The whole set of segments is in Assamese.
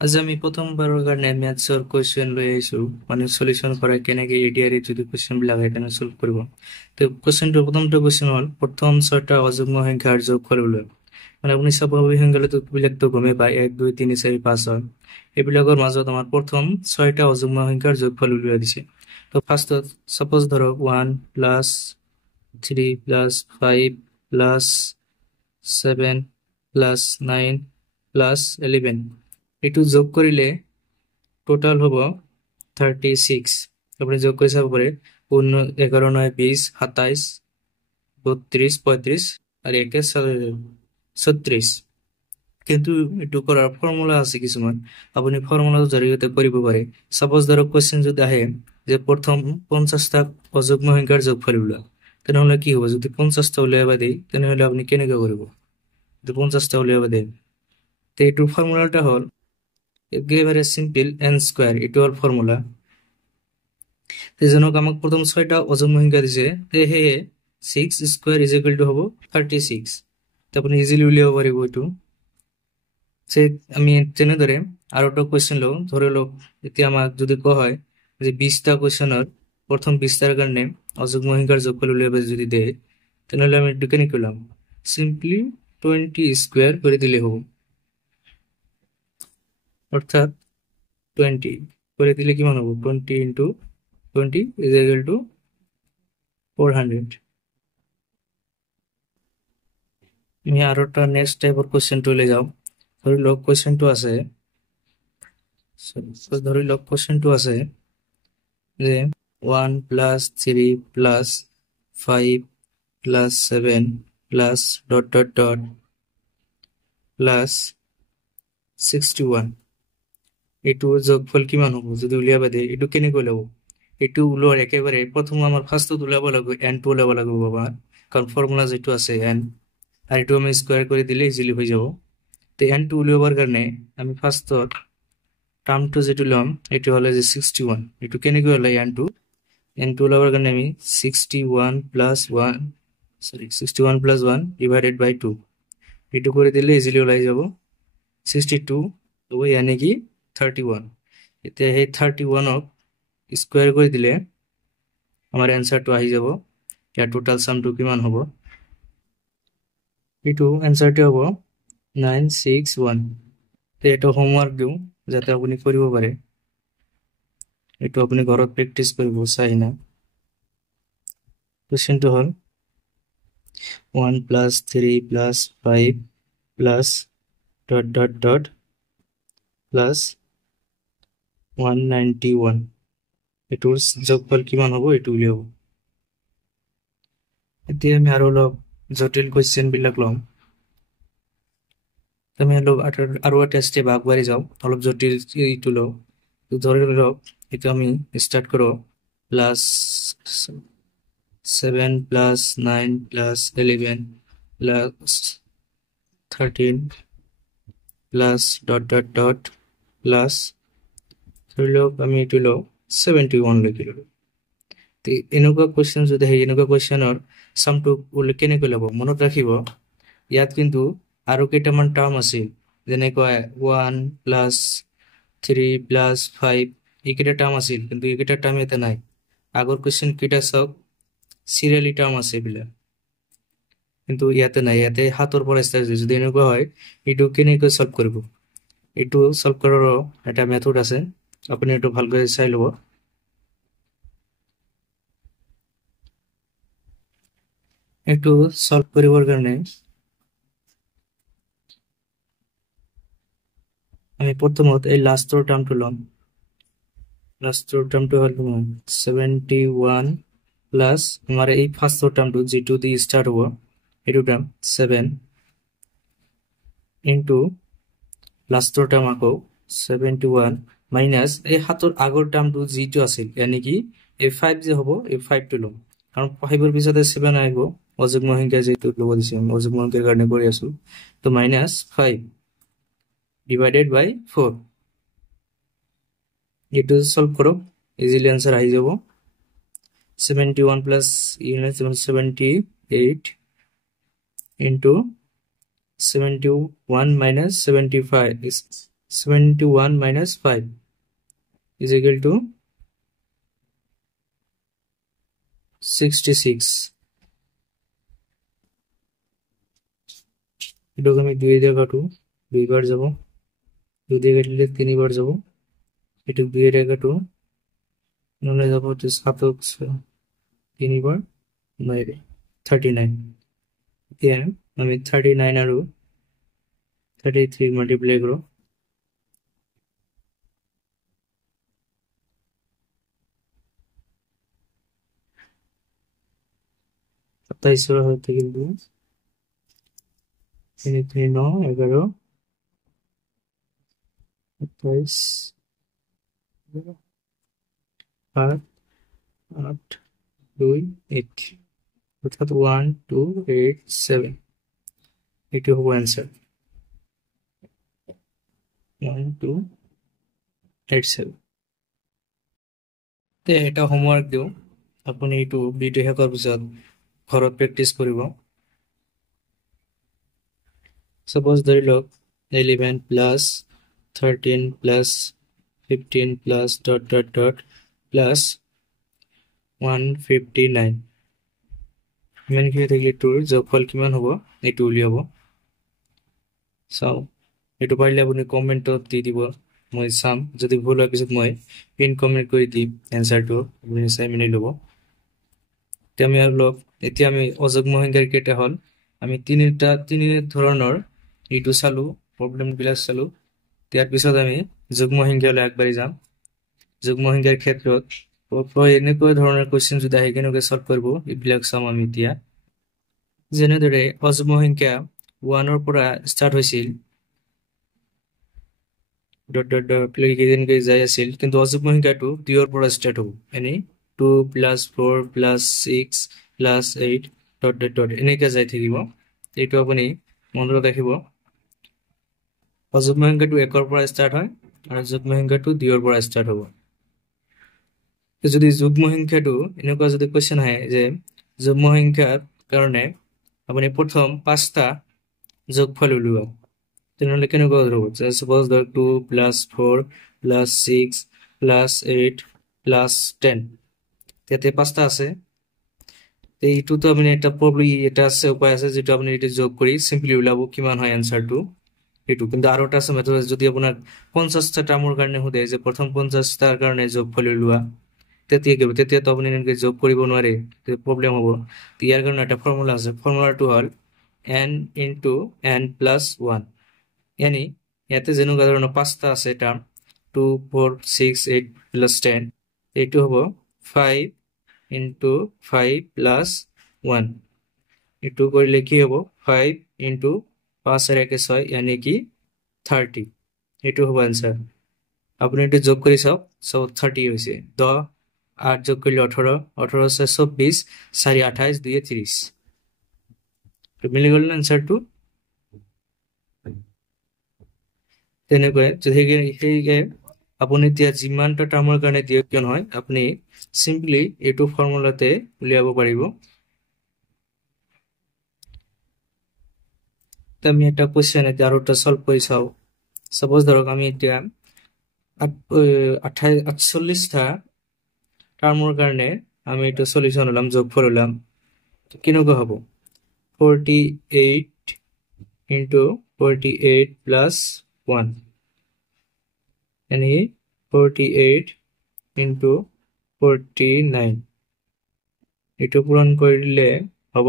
আজ আমি প্ৰথমবাৰৰ কাৰণে মেথছৰ কুৱেশ্যন লৈ আহিছোঁ মানে সলিউশ্যন কৰা কেনেকৈ এডিআৰি যদি কুৱেশ্যনবিলাক আহে কেনে সলভ কৰিব তো কুৱেশ্যনটো প্ৰথমটো কুৱেশ্যন হ'ল প্ৰথম ছয়টা অযুগ্ম সংখ্যাৰ যোগফল উলিয়াওক মানে আপুনি স্বাভাৱিক সংখ্যাবিলাকতো গমেই পায় 1 2 3 4 5 হয় এইবিলাকৰ মাজত আমাৰ প্ৰথম ছয়টা অযুগ্ম সংখ্যাৰ যোগফল উলিয়াই দিছে তো ফাৰ্ষ্টত সাপোজ ধৰক 1 plus 3 plus 5 plus 7 plus 9 plus 11 এইটো যোগ কৰিলে টোটাল হ'ব 36 আপুনি যোগ কৰি চাব পাৰে 11 9 20 27 32 35 আৰ একে 36 কিন্তু এইটো কৰাৰ ফৰ্মুলা আছে কিছুমান আপুনি ফৰ্মুলাৰ জৰিয়তে কৰিব পাৰে সাপোজ ধৰক কোৱেশ্চন যদি আহে যে প্ৰথম 50টা অযুগ্ম সংখ্যাৰ যোগফল উলিওৱা তেনেহলে কি হ'ব যদি 50টা উলিয়াব দেই তেনেহলে আপুনি কেনেকৈ কৰিব যদি 50টা উলিয়াব দেই তে এইটো ফৰ্মুলাটা হ'ল একেবারে সিম্পল n স্কয়ার এটা হল ফর্মুলা তেজনক আমাক প্রথম ছয়টা অযুগ্ম সংখ্যা দিছে তে হে 6 স্কয়ার ইজ ইকুয়াল টু হবে 36 তো আপনি ইজিলি উলিয়াব পারিব এটু সে আমি তেনে ধরে আর একটা কোশ্চেন লো ধরে লো এতে আমাক যদি কো হয় যে 20টা কোশ্চেনের প্রথম 20টার কারণে অযুগ্ম সংখ্যার যোগফল উলিয়াবে যদি দেয় তাহলে আমি এটু কেন করলাম সিম্পলি 20 স্কয়ার করে দিলে হবে অর্থাৎ 20 করে দিলে কি মান হবে 20 ইনটু 20 is equal to 400 আমি আর একটা নেক্সট টাইপৰ কোশ্চেন টু লৈ যাও ধৰি লওক কোশ্চেন টু আছে ধৰি লওক কোশ্চেন টু আছে যে 1 plus 3 plus 5 plus 7 plus dot dot dot plus 61 এইটো যোগফল কিমান হ'ব যদি উলিয়াব দিয়ে এইটো কেনেকৈ ল'ব এইটো উলোৱাৰ একেবাৰে প্ৰথম আমাৰ ফাৰ্ষ্টত উলাব লাগিব n টো উলাব লাগিব আমাৰ কারণ ফর্মুলা যেটো আছে n আর এইটো আমি স্কয়ার করে দিলে ইজিলি হয়ে যাব তো n টো উলিয়াবার কারণে আমি ফার্ষ্টত টার্ম টু যেটো লম এটো হলো যে 61 এটো কেনেকৈ হলো n টো উলাবার কারণে আমি 61 প্লাস 1 সরি 61 প্লাস 1 ডিভাইডেড বাই 2 এটো করে দিলে ইজিলি ওলাই যাব 62 তো यानी কি 31 এতে এই 31 ক স্কয়ার করে দিলে আমার অ্যানসারটো আহি যাব ইয়াৰ টোটাল সামটো কিমান হ'ব এইটো অ্যানসাৰটো হ'ব 961 তো এটা হোমওয়াৰ্ক দিও যাতে আপুনি কৰিব পাৰে এইটো আপুনি ঘৰত প্ৰ্যাকটিস কৰিব চাই না কোশ্চেনটো হ'ল 1 plus 3 plus 5 plus dot dot dot plus 191 এটোৰ যোগফল কিমান হ'ব এইটো উলিয়াব এতিয়া আমি আৰু অলপ জটিল কোশ্চেন বিলাক লম আমি আৰু এটা স্টেপ আগবাঢ়ি যাওঁ অলপ জটিল এইটো লওঁ তো ধৰি লওক এইটো আমি স্টার্ট করো plus 7 plus 9 plus 11 plus 13 plus dot dot dot plus ধৰি লওক আমি এইটো লওঁ 71 লিখিলো তো এনেকুৱা কোশ্চেন যদি হয় এনেকুৱা কোশ্চেনৰ সামটো কেনেকৈ ল'ব মনত ৰাখিব ইয়াত কিন্তু আৰু কেইটামান টার্ম আছে যেনেকৈ 1 plus 3 plus 5 এইকেইটা টার্ম আছিল কিন্তু এইকেইটা টার্ম ইয়াতে নাই আগৰ কোশ্চেন কেইটা চাওক সিৰিয়ালি টাৰ্ম আছে বিলা কিন্তু ইয়াতে নাই ইয়াতে হাতৰ পৰা স্টাৰ্ট হৈছে যদি এনেকুৱা হয় এইটো কেনেকৈ সলভ কৰিব এইটো সলভ কৰাৰ এটা মেথড আছে আপুনি এইটো ভালকৈ চাই ল'ব এইটো সলভ কৰিবৰ কাৰণে আমি প্ৰথমত এই লাষ্টৰ টাৰ্মটো লম লাষ্টৰ টাৰ্মটো হ'ল 71 প্লাস আমাৰ এই ফাৰ্ষ্টৰ টাৰ্মটো যেটো দি স্টাৰ্ট হ'ব এইটো টাৰ্ম 7 ইনটু লাষ্টৰ টাৰ্ম আকৌ 71 মাইনাস এই হাতৰ আগৰ টার্মটো যেটো আছিল यानी কি এই 5 যে হ'ব এই 5 টো লম কারণ 5 এর পিছতে 7 আইব অযুগ্ম সংখ্যা যেটো লব দিছে অযুগ্ম সংখ্যাৰ কাৰণে কৰি আছো তো মাইনাস 5 divided by 4 এটো সলভ করো ইজিলি आंसर আহি যাব 71 plus 78 into 71 minus 75 is 71 minus 5 is equal to 66. এটাকে আমি 2 দিয়ে কাটু, 2 বার যাব, 2 দিয়ে কাটলে 3 বার যাব, এটা 2 এর কাটু, নলে যাব হচ্ছে 7 3 বার 9 39. দিয়ে আমি 39 আর 33 মাল্টিপ্লাই করো, সাতাইশ হতে কিন্তু 3 3 9 11 27 8 8 2 8 অর্থাৎ 1 2 8 7 এটি হবে অ্যান্সার 1 2 8 7. তে এটা হোমৱৰ্ক দিওঁ, আপুনি এইটো ভিডিঅ' শেষ হোৱাৰ পিছত ঘৰত প্ৰেক্টিচ কৰিব। Suppose ধৰি লওক 11 plus 13 plus 15 plus dot dot dot plus 159 ইমানখিনি থাকিলে এইটোৰ যোগফল কিমান হ'ব এইটো উলিয়াব। চাওঁ, এইটো পাৰিলে আপুনি কমেণ্টত দি দিব, মই চাম, যদি ভুল হোৱাৰ পিছত মই পিন কমেণ্ট কৰি দিম এনচাৰটো, আপুনি চাই মেলি ল'ব। এতিয়া আমি অযুগ্ম সংখ্যাৰ কেইটা হ'ল, আমি তিনি ধৰণৰ এইটো চালো, প্ৰব্লেমবিলাক চালো। ইয়াৰ পিছত আমি যুগ্ম সংখ্যালৈ আগবাঢ়ি যাম। যুগ্ম সংখ্যাৰ ক্ষেত্ৰত এনেকুৱা ধৰণৰ কুৱেশ্যন যদি আহে কেনেকৈ চল্ভ কৰিব এইবিলাক চাম আমি এতিয়া। যেনেদৰে অযুগ্ম সংখ্যা 1 ৰ পৰা ষ্টাৰ্ট হৈছিল, যাই আছিল, কিন্তু অযুগ্ম সংখ্যাটো 2 ৰ পৰা ষ্টাৰ্ট হ'ব, এনে 2 plus 4 plus 6 plus 8 dot dot dot এনেকৈ যাই থাকিব। এইটো আপুনি মনত ৰাখিব। অযুগ্ম সংখ্যাটো 1 ৰ পৰা ষ্টাৰ্ট হয় আৰু যুগ্ম সংখ্যাটো 2 ৰ পৰা ষ্টাৰ্ট হ'ব। যদি যুগ্ম সংখ্যাটো এনেকুৱা যদি কুৱেশ্যন আহে যে যুগ্ম সংখ্যাৰ কাৰণে আপুনি প্ৰথম 5টা যোগফল উলিয়াওক, তেনেহ'লে কেনেকুৱা হ'ব? Suppose ধৰক 2 plus 4 plus 6 plus 8 plus 10, ইয়াতে 5টা আছে। এইটোতো আপুনি এটা আছে উপায় আছে যিটো আপুনি এইটো যোগ কৰি চিম্পলি উলিয়াব কিমান হয় এনচাৰটো এইটো। কিন্তু আৰু এটা আছে মেথড, যদি আপোনাক 50টা টাৰ্মৰ কাৰণে সোধে যে প্ৰথম 50টাৰ কাৰণে যোগফল উলিওৱা, তেতিয়াতো আপুনি এনেকৈ যোগ কৰিব নোৱাৰে, প্ৰব্লেম হ'ব। ইয়াৰ কাৰণে এটা ফৰ্মুলা আছে, ফৰ্মুলাটো হ'ল n into n plus 1। यानी ইয়াতে যেনেকুৱা ধৰণৰ 5টা আছে টাৰ্ম 2 4 6 8 plus 10, এইটো হ'ব 5 into 5 plus 1। এইটো কৰিলে কি হ'ব 5 into 5 আর 1 6 यानी কি 30। এইটো হ'ব आंसर। আপুনি এইটো যোগ কৰি চাওক, 30 হৈছে। 10 8 যোগ কৰিলে 18, 18 আছে 24, 4 28, 2 30। তো মিলি গ'ল না आंसरটো। তেনেকৈ সেইকে আপুনি এতিয়া যিমানটা টাৰ্মৰ কাৰণে দিয়ক কিয় নহয়, আপুনি চিম্পলি এইটো ফৰ্মুলাতে উলিয়াব পাৰিব। আমি এটা কুৱেশ্যন এতিয়া আৰু এটা সলভ কৰি চাওঁ। সাপোজ ধৰক আমি এতিয়া 48টা টাৰ্মৰ কাৰণে আমি এইটো সলিউশন ওলাম, যোগফল ওলাম, কেনেকুৱা হ'ব? 48 into 48 plus 1, यानी 48 into 49। এইটো পূৰণ কৰিলে হ'ব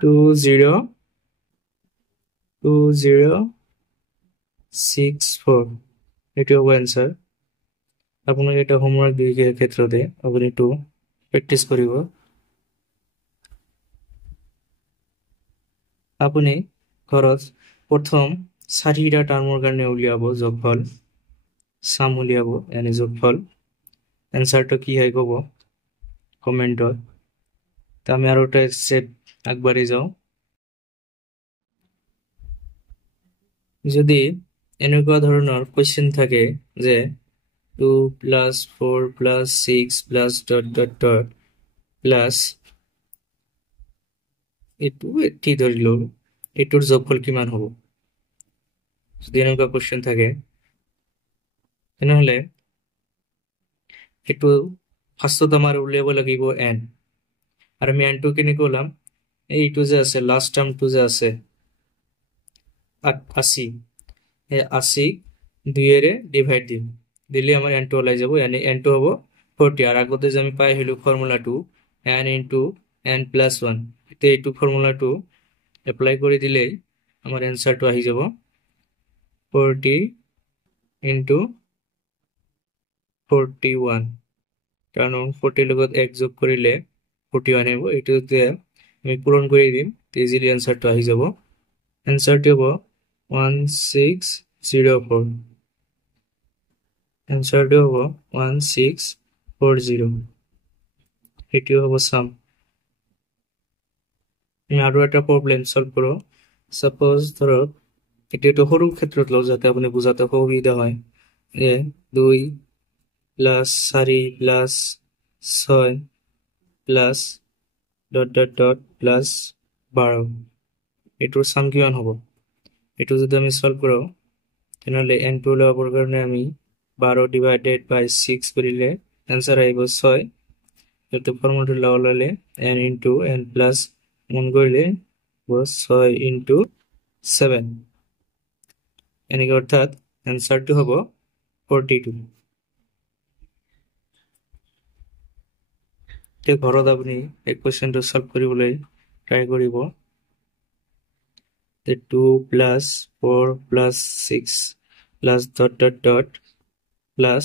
2064। এইটো হ'ব এনসাৰ। আপোনাক এটা হোমৱৰ্ক দিয়াৰ ক্ষেত্ৰতে আপুনি এইটো প্ৰেক্টিচ কৰিব। আপুনি ঘৰত প্ৰথম 4টা টাৰ্মৰ কাৰণে উলিয়াব যোগফল, সাম উলিয়াব, यानी যোগফল। এনসাৰটো কি হয় ক'ব কমেণ্টত। তো আমি আৰু এটা স্টেপ আগবাঢ়ি যাওঁ। যদি এনেকুৱা ধৰণৰ কুৱেশ্যন থাকে যে 2 plus 4 plus 6 plus dot dot dot plus এইটো 80 ধৰিলো, এইটোৰ যোগফল কিমান হ'ব? যদি এনেকুৱা কোৱেশ্চন থাকে তেনেহ'লে এইটো ফাৰ্ষ্টত আমাৰ উলিয়াব লাগিব n, আৰু আমি n টো কেনেকৈ ওলাম? এইটো যে আছে লাষ্ট টাৰ্মটো যে আছে 80, এই 80 2 ডিভাইড দিলে আমাৰ n টো ওলাই যাব, yani n টো হ'ব 40। আর আগতে যে আমি পাই হলো ফর্মুলাটো n ইনটু n প্লাস 1, এতিয়া এইটো ফর্মুলাটো এপ্লাই কৰি দিলেই আমাৰ এনসাৰটো আহি যাব 40 ইনটু 41, কাৰণ 40 লগত 1 যোগ কৰিলে 41 আহিব। এইটো যে আমি পূৰণ কৰি দিম ইজিলি এনসাৰটো আহি যাব। এনসাৰটো হ'ব 1604, এনসাৰটো হ'ব 1640, এটি হ'ব সাম। আমি আৰু এটা প্ৰবলেম সলভ কৰোঁ। সাপোজ ধৰক এটি এটা সৰু ক্ষেত্ৰত লওঁ যাতে আপুনি বুজাতে সুবিধা হয়। যে 2 plus 4 plus 6 plus dot dot dot plus 12, এটোৰ সাম কিমান হ'ব? এটো যদি আমি সলভ কৰোঁ তেনেহ'লে n টো উলিয়াবৰ কাৰণে আমি 12 ডিভাইডেড বাই 6 কৰিলে এনসাৰ আহিব 6। এটো ফৰ্মুলাটো লগালে n ইনটু n প্লাস 1 কৰিলে 6 ইনটু 7, এনেকৈ অৰ্থাৎ এনসাৰটো হ'ব 42। এতিয়া ঘৰত আপুনি এই কোৱেশ্চনটো সলভ কৰিবলৈ ট্ৰাই কৰিব। 2 plus 4 plus 6 plus dot dot dot plus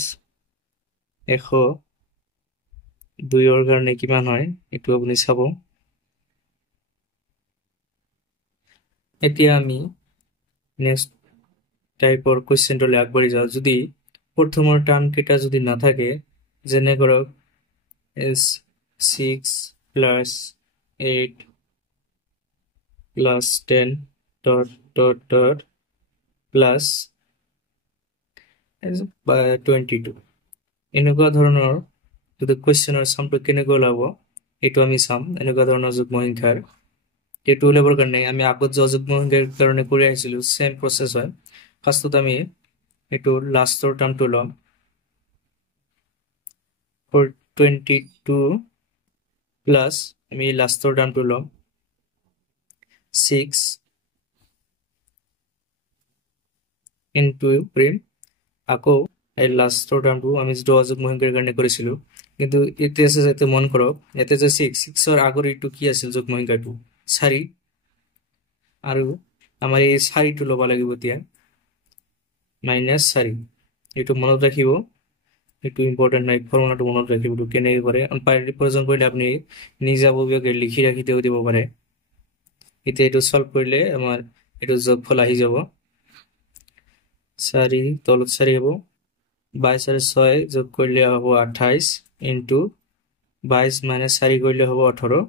102 কাৰণে কিমান হয় এইটো আপুনি চাব। এতিয়া আমি নেক্সট টাইপৰ কোৱেশ্চনটোলৈ আগবাঢ়ি যাওঁ। যদি প্ৰথমৰ টাৰ্ম কেইটা যদি নাথাকে, যেনে ধৰক 6 plus 8 plus 10 dot dot dot plus 22, এনেকুৱা ধৰণৰ যদি কুৱেশ্যনৰ সামটো কেনেকৈ ওলাব এইটো আমি চাম। এনেকুৱা ধৰণৰ যুগ্ম সংখ্যাৰ এইটো উলিয়াবৰ কাৰণে আমি আগত যে যুগ্ম সংখ্যাৰ কাৰণে কৰি আহিছিলো সেম প্ৰসেস হয়। ফাৰ্ষ্টত আমি এইটো লাষ্টৰ টাৰ্মটো ল'ম 22 প্লাস আমি লাষ্টৰ টাৰ্মটো ল'ম 6 ইনটু প্ৰিম আকৌ এই লাষ্টৰ টাৰ্মটো আমি যেটো অযুগ্ম সংখ্যাৰ কাৰণে কৰিছিলো, কিন্তু এতিয়া আছে যাতে মন কৰক ইয়াতে যে 6 ৰ আগৰ এইটো কি আছিল যুগ্ম সংখ্যাটো 4, আৰু আমাৰ এই 4টো ল'ব লাগিব এতিয়া -4, এইটো মনত ৰাখিব। এইটো ইম্পৰ্টেন্ট নাই, ফৰ্মুলাটো মনত ৰাখিব কেনেকৈ কৰে। পাৰিলে প্ৰয়োজন পৰিলে আপুনি নিজাববীয়াকৈ লিখি ৰাখি দিব পাৰে। এতিয়া এইটো সলভ কৰিলে আমাৰ এইটো যোগফল আহি যাব 4 তলত 4 হ'ব, 22 আৰু 6 যোগ কৰিলে হ'ব 28 ইনটু 22 মাইনাস 4 কৰিলে হ'ব 18,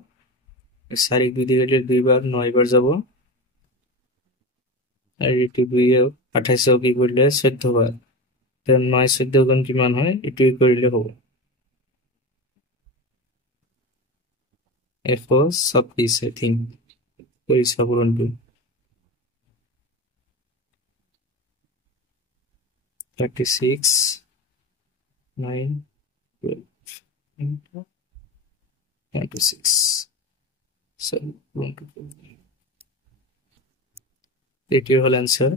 4 2 দিয়ে দিলে 2 বাৰ 9 বাৰ যাব, আৰু এইটো 2 28 কি কৰিলে 14 বাৰ, 9 14 গুণ কিমান হয় এইটো কৰিলে হ'ব 126। আই থিংক কৰি চাবৰণটো 36 9 12 26, so এটিৰ হল আনসাৰ।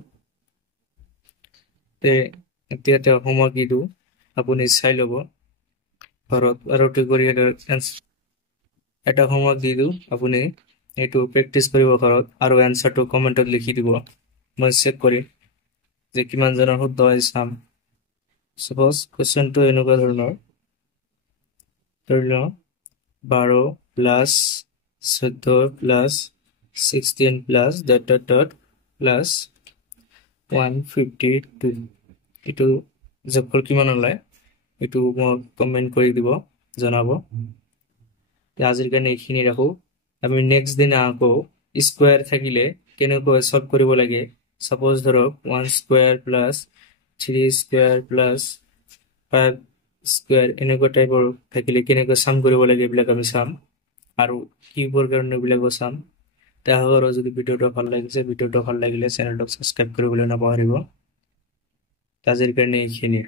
এতিয়া হোমৱৰ্ক দিটো আপুনি চাই ল'ব ঘৰত, আৰু এটা হোমৱৰ্ক দি দিওঁ আপুনি এইটো প্ৰেক্টিচ কৰিব ঘৰত, আৰু এনসাৰটো কমেন্টত লিখি দিব, মই চেক কৰিম যে কিমান জনৰ শুদ্ধ হয় চাম। সাপোজ কোৱেশ্চনটো এনেকুৱা ধৰণৰ, ধৰি লওঁ 12 plus 14 plus 16 plus dot dot dot plus 152, এইটো যোগফল কিমান ওলায় এইটো মোক কমেন্ট কৰি দিব, জনাব। আজিৰ কাৰণে এইখিনি ৰাখো। আমি নেক্সট দিনা আকৌ স্কোয়াৰ থাকিলে কেনেকৈ সলভ কৰিব লাগে, সাপোজ ধৰক 1 square plus 3 square plus 5 square এনেকুৱা টাইপৰ থাকিলে কেনেকৈ সাম কৰিব লাগে এইবিলাক আমি চাম, আৰু কিউবৰ কাৰণে এইবিলাকো চাম। দেখা কৰক যদি ভিডিঅ'টো ভাল লাগিছে, ভিডিঅ'টো ভাল লাগিলে চেনেলটোক ছাবস্ক্ৰাইব কৰিবলৈ নাপাহৰিব। আজিৰ কাৰণে এইখিনিয়ে।